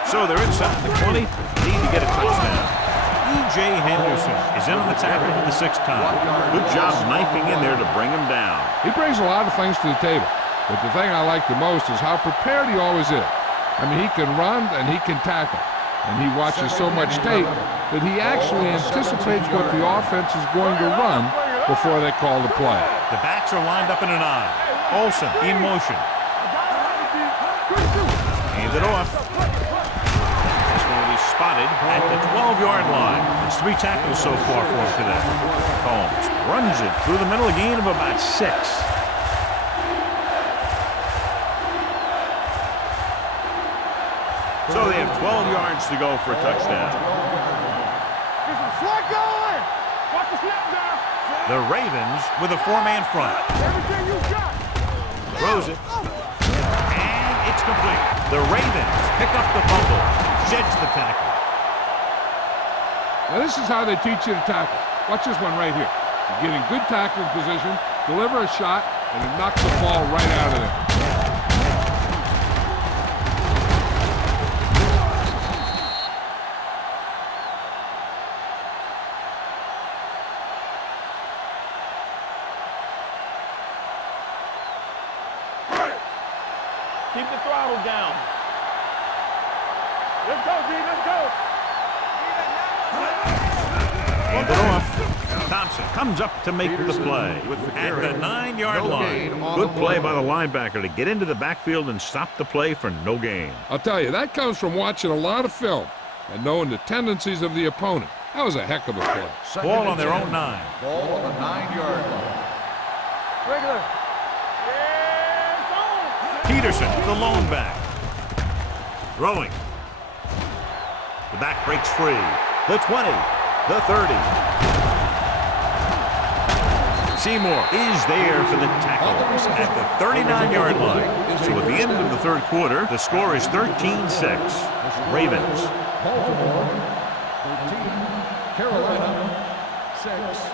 So they're inside the 20, need to get a touchdown. E.J. Henderson is in on the tackle for the 6th time. Good job knifing in there to bring him down. He brings a lot of things to the table, but the thing I like the most is how prepared he always is. I mean, he can run and he can tackle, and he watches so much tape that he actually anticipates what the offense is going to run before they call the play. The backs are lined up in an I. Olsen in motion. Hand it off. This one will be spotted at the 12-yard line. It's 3 tackles so far for him today. Holmes runs it through the middle, a gain of about 6. So they have 12 yards to go for a touchdown. Slot going! Watch the snap now! The Ravens with a 4-man front. Everything you got! Throws it. And it's complete. The Ravens pick up the fumble. Sheds the tackle. Now this is how they teach you to tackle. Watch this one right here. You get in good tackling position, deliver a shot, and it knocks the ball right out of there. Keep the throttle down. Let's go, D. Let's go. Hand it off. Thompson comes up to make the play at the 9-yard line. Good play by the linebacker to get into the backfield and stop the play for no gain. I'll tell you, that comes from watching a lot of film and knowing the tendencies of the opponent. That was a heck of a play. Ball on their own 9. Ball on the 9-yard line. Regular. Peterson, the lone back. Throwing. The back breaks free. The 20. The 30. Seymour is there for the tackle at the 39-yard line. So at the end of the 3rd quarter, the score is 13-6. Ravens. Baltimore 13, Carolina 6.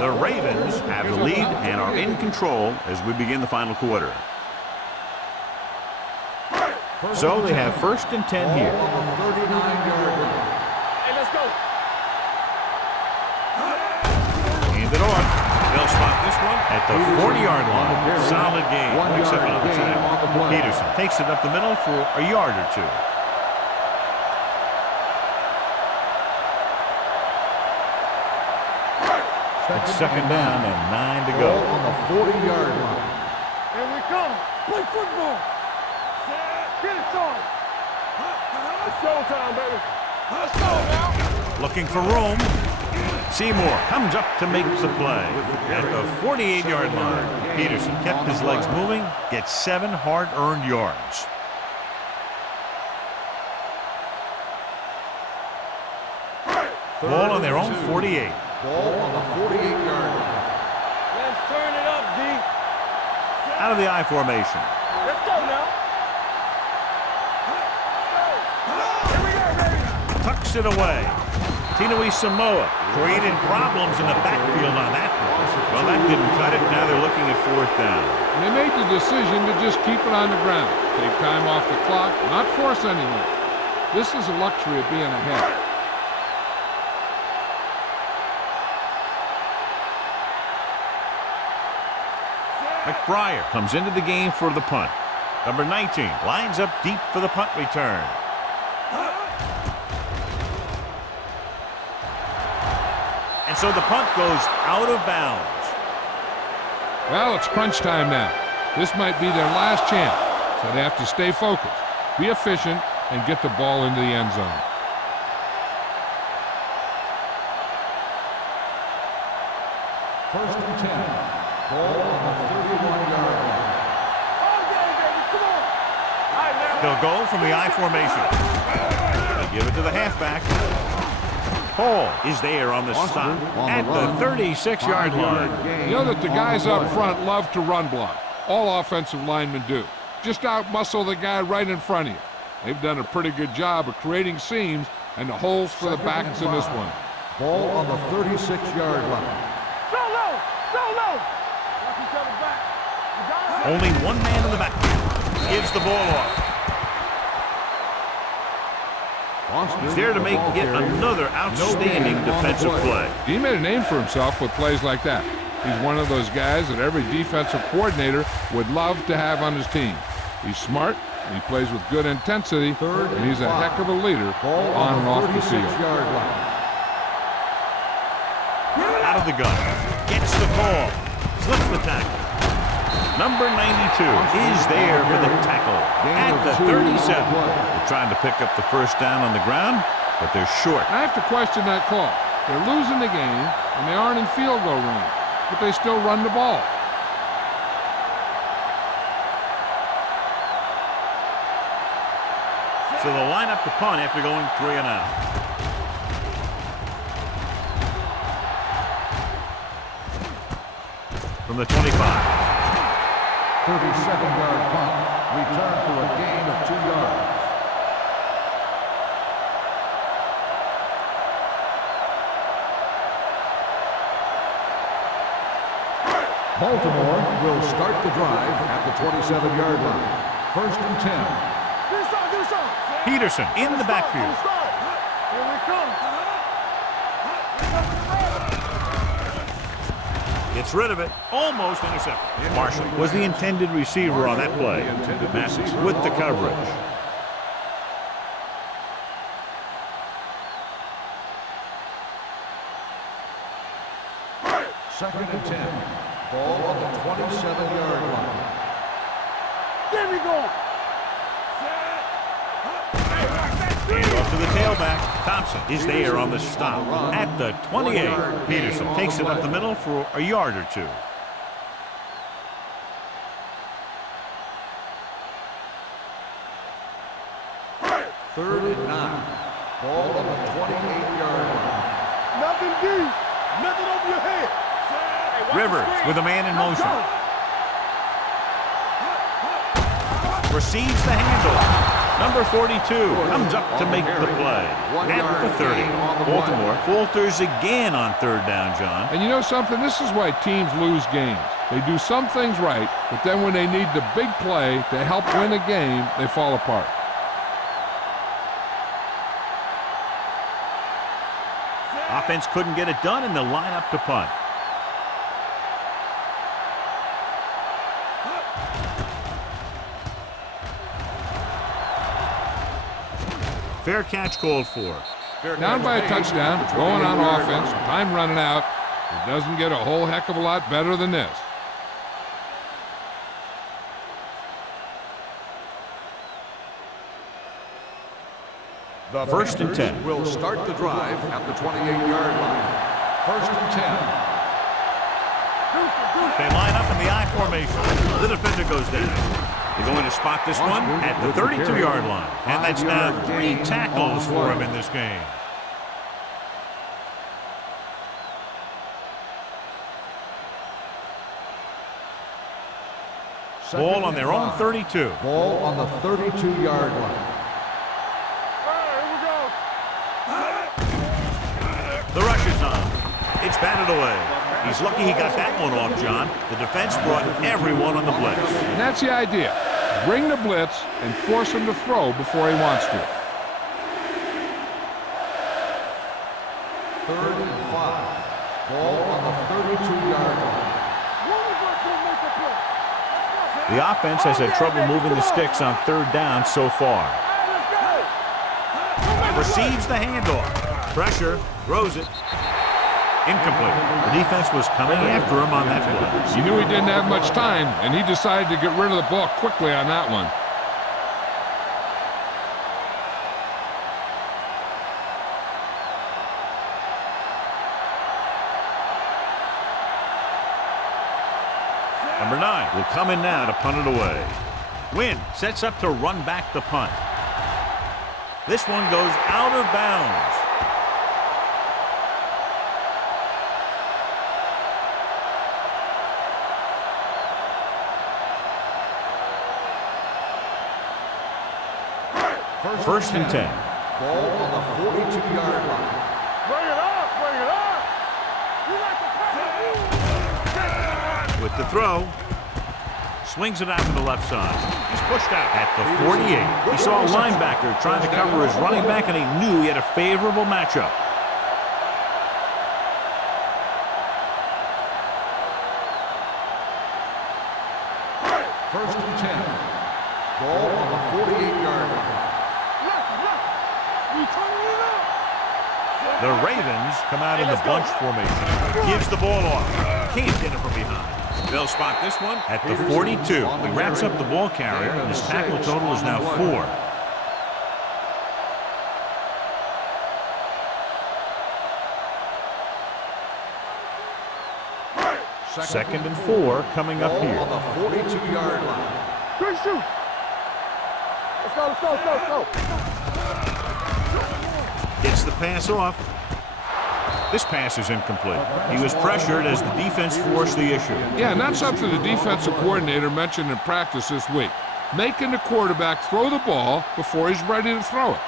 The Ravens have the lead and are in control as we begin the final quarter. So they have 1st and 10 here. On the 39-yard line. Hey, let's go. Hand it off. They'll spot this one at the 40-yard line. Solid game. Picks up another tackle. Peterson takes it up the middle for a yard or 2. It's 2nd down and 9 to go. On the 40-yard line. Here we come. Play football. Get it started. It's showtime, baby. Let's go now. Looking for room. Seymour comes up to make the play at the 48-yard line. Peterson kept his legs moving, gets 7 hard-earned yards. Ball on their own 48. Ball on the 48-yard line. Let's turn it up, D. Out of the I formation. Let's go now. Here we go, baby. Tucks it away. Tinui Samoa created problems in the backfield on that one. Well, that didn't cut it. Now they're looking at 4th down. And they made the decision to just keep it on the ground. Take time off the clock, not force anything. This is a luxury of being ahead. McBriar comes into the game for the punt. Number 19 lines up deep for the punt return. And so the punt goes out of bounds. Well, it's crunch time now. This might be their last chance, so they have to stay focused, be efficient, and get the ball into the end zone. First and 10. Ball on the 31-yard line. They'll go from the I formation. They'll give it to the halfback. Hall is there on the stop at the 36-yard line. You know that the guys up front love to run block. All offensive linemen do. Just out-muscle the guy right in front of you. They've done a pretty good job of creating seams and the holes for the backs in this one. Ball on the 36-yard line. So low! So low! Watch each other back. You got it? Only one man in the backfield. Gives the ball off. He's there to make yet another outstanding defensive play. He made a name for himself with plays like that. He's one of those guys that every defensive coordinator would love to have on his team. He's smart, he plays with good intensity, and he's a heck of a leader on and off the field. Out of the gun. Gets the ball. Slips the tackle. Number 92 is there for the tackle at the 37. They're trying to pick up the first down on the ground, but they're short. I have to question that call. They're losing the game, and they aren't in field goal range, but they still run the ball. So they'll line up the punt after going 3 and out. From the 25. 37-yard punt, return for a gain of 2 yards. Baltimore will start the drive at the 27-yard line. 1st and 10. Peterson in the backfield. Here we come. Gets rid of it. Almost intercepted. Marshall was the intended receiver on that play. Mathis with the coverage. Second and 10. Ball on the 27-yard line. There we go. Hand off to the tailback. Thompson is there on the stop at the 28. Peterson takes it up the middle for a yard or two. Third and 9. Ball on the 28-yard line. Nothing deep. Nothing over your head. Rivers with a man in motion. Receives the handoff. Number 42 comes up to make the play at the 30. Baltimore falters again on 3rd down, John. And you know something? This is why teams lose games. They do some things right, but then when they need the big play to help win a game, they fall apart. Offense couldn't get it done, and they'll line up to punt. Fair catch called for. Down by a touchdown, going on offense, time running out. It doesn't get a whole heck of a lot better than this. The 1st and 10. Will start the drive at the 28-yard line. 1st and 10. They line up in the I formation. The defender goes down. They're going to spot this one at the 32-yard line. And that's now 3 tackles for him in this game. Ball on their own 32. Ball on the 32-yard line. The rush is on. It's batted away. He's lucky he got that one off, John. The defense brought everyone on the blitz. And that's the idea. Bring the blitz and force him to throw before he wants to. 3rd and 5. Ball on the 32-yard line. The offense has had trouble moving the sticks on 3rd down so far. Receives the handoff. Pressure. Throws it. Incomplete. The defense was coming after him on that play. He knew he didn't have much time, and he decided to get rid of the ball quickly on that one. Number 9 will come in now to punt it away. Wynn sets up to run back the punt. This one goes out of bounds. First and 10. Ball on the 42-yard line. Bring it up, bring with the throw. Swings it out to the left side. He's pushed out at the 48. He saw a linebacker trying to cover his running back, and he knew he had a favorable matchup. First and 10. Ball on the 48-yard line. The Ravens come out in the bunch formation. Gives the ball off. Can't get it from behind. They'll spot this one at the 42. He wraps up the ball carrier, and his tackle total is now 4. Second and 4 coming up here. On the 42-yard line. Good shoot. Let's go, let's go, let's go, let's go. Gets the pass off. This pass is incomplete. He was pressured as the defense forced the issue. Yeah, and that's something the defensive coordinator mentioned in practice this week. Making the quarterback throw the ball before he's ready to throw it.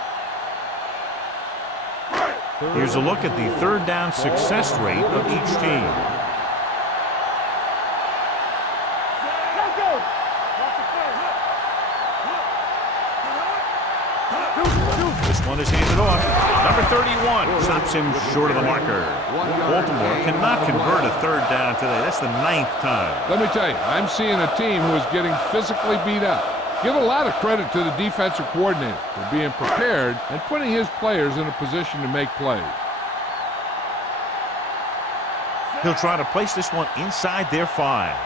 Here's a look at the third down success rate of each team. This one is handed off. Number 31 stops him short of the marker. Baltimore cannot convert a third down today. That's the 9th time. Let me tell you, I'm seeing a team who is getting physically beat up. Give a lot of credit to the defensive coordinator for being prepared and putting his players in a position to make plays. He'll try to place this one inside their 5.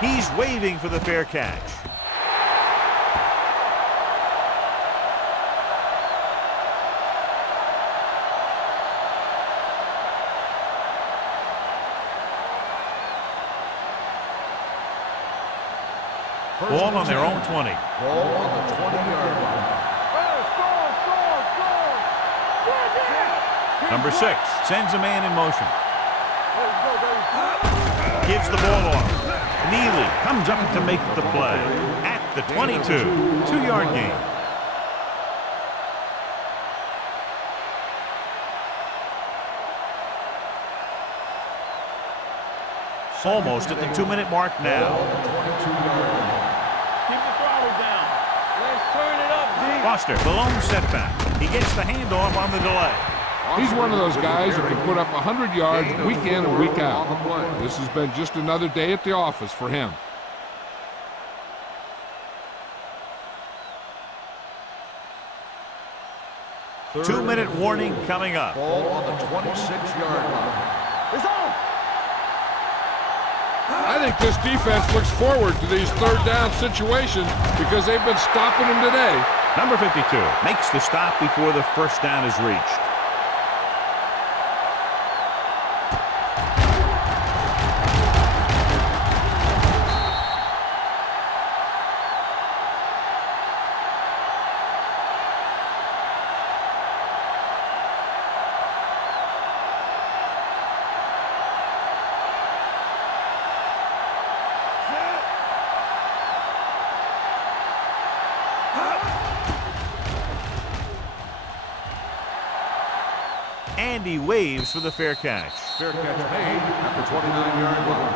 He's waving for the fair catch. Ball on their own 20. Ball on the 20-yard line. Number 6 sends a man in motion. Gives the ball off. Neely comes up to make the play at the 22. 2-yard gain. Almost at the 2-minute mark now. Keep the throttle down. Let's turn it up, D. Foster, the lone setback. He gets the handoff on the delay. He's one of those guys who can put up 100 yards week in and week out. This has been just another day at the office for him. Two-minute warning coming up. Ball on the 26-yard line. It's on. I think this defense looks forward to these third down situations because they've been stopping them today. Number 52 makes the stop before the first down is reached. And he waves for the fair catch. Fair catch made at the 29-yard line.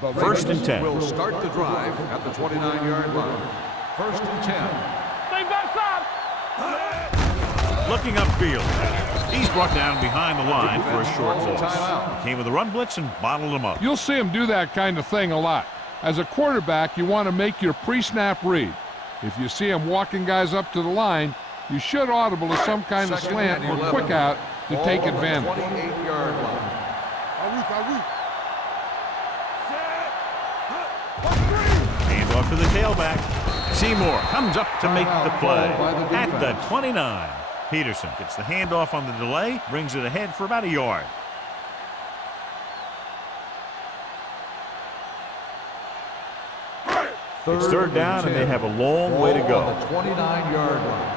The First and 10. Will start the drive at the 29-yard line. First and 10. Stay backside. Looking upfield. He's brought down behind the line for a short Calls a loss. timeout. He came with a run blitz and bottled him up. You'll see him do that kind of thing a lot. As a quarterback, you want to make your pre-snap read. If you see him walking guys up to the line, you should audible to some kind of Second slant and or 11. quick out to Ball take on the advantage. 28-yard line. Hand off to the tailback. Seymour comes up to make the play at the 29. Peterson gets the handoff on the delay, brings it ahead for about a yard. It's third down, and they have a long way to go. On the 29-yard line.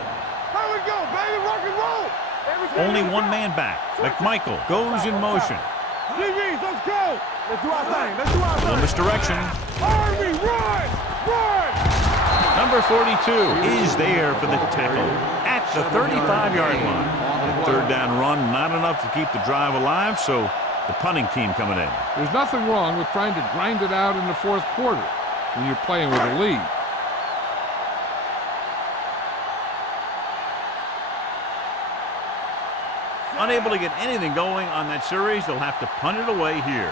Here we go, baby. Rock and roll. Only one man back. McMichael goes in motion. DBs, let's go. Let's do our thing. Let's do our thing. Columbus direction. Army, run! Run! Number 42 is there for the tackle at the 35-yard line. The third down run, not enough to keep the drive alive, so the punting team coming in. There's nothing wrong with trying to grind it out in the fourth quarter when you're playing with a lead. Unable to get anything going on that series, they'll have to punt it away here.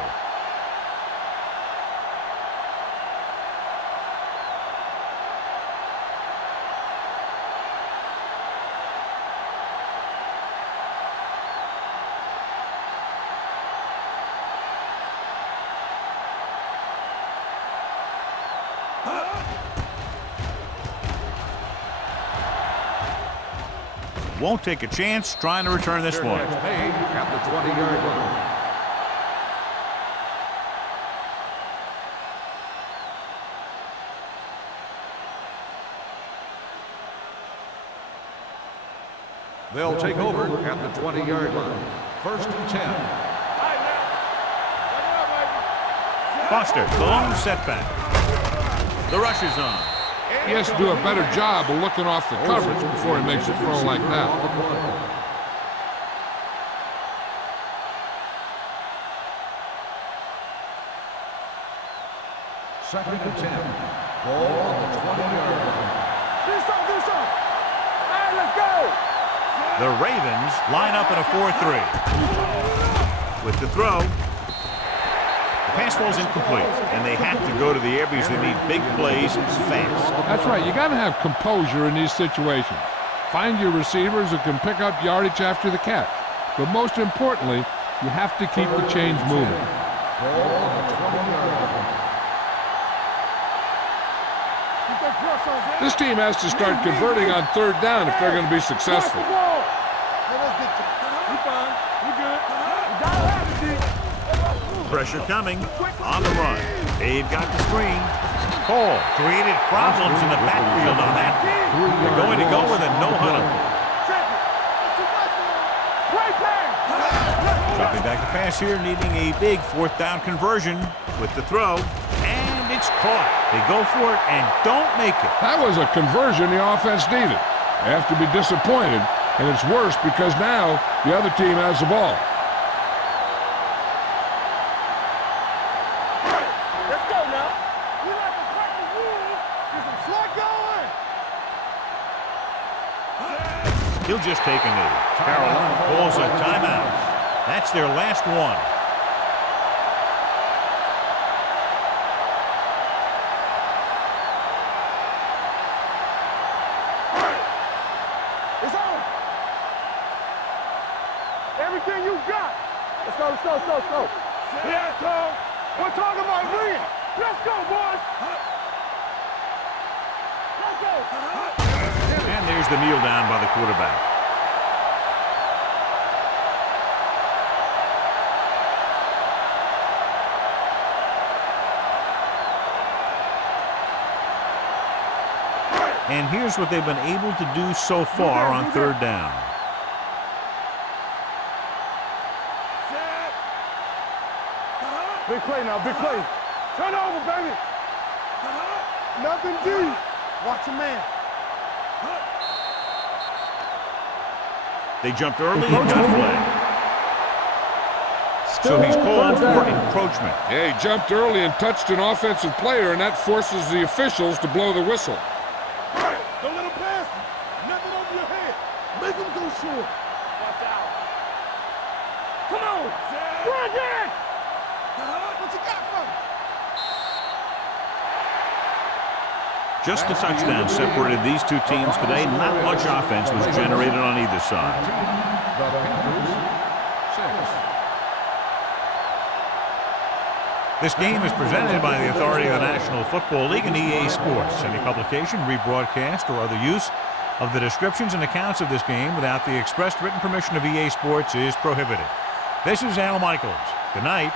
Won't take a chance trying to return this one. Next made at the 20-yard line. They'll take over at the 20-yard line. First and 10. Foster, the long setback. The rush is on. He has to do a better job of looking off the coverage before he makes a throw like that. Second and 10. Ball on the 20-yard line. Do something. All right, let's go. The Ravens line up in a 4-3. With the throw, the pass ball's incomplete, and they have to go to the air because they need big plays fast. That's right. You got to have composure in these situations. Find your receivers who can pick up yardage after the catch. But most importantly, you have to keep the chains moving. Ball on the 20-yard line. This team has to start converting on third down if they're going to be successful. Pressure coming on the run. They've got the screen. Cole created problems in the backfield on that. They're going to go with a no huddle. Dropping back to pass here, needing a big fourth down conversion with the throw. And it's caught. They go for it and don't make it. That was a conversion the offense needed. They have to be disappointed, and it's worse because now the other team has the ball. Let's go now. We like to crack the rules. Get some slack going. He'll just take a knee. Carolina calls a timeout. That's their last one. It's on. Everything you got. Let's go. Yeah, Tom. We're talking about win. Let's go, boys. Let's go. And there's the kneel down by the quarterback. And here's what they've been able to do so far on third down. Big play now, big play. Turn over, baby. Nothing deep. Watch your man. They jumped early and got flagged. So he's called for encroachment. Yeah, he jumped early and touched an offensive player, and that forces the officials to blow the whistle. Don't let him pass you. Nothing over your head. Make him go short. Watch out. Come on. Run, Dad. What you got for me? Just a touchdown separated these two teams today. Not much offense was generated on either side. The Panthers, 6. This game is presented by the authority of the National Football League and EA Sports. Any publication, rebroadcast, or other use of the descriptions and accounts of this game without the expressed written permission of EA Sports is prohibited. This is Al Michaels. Good night.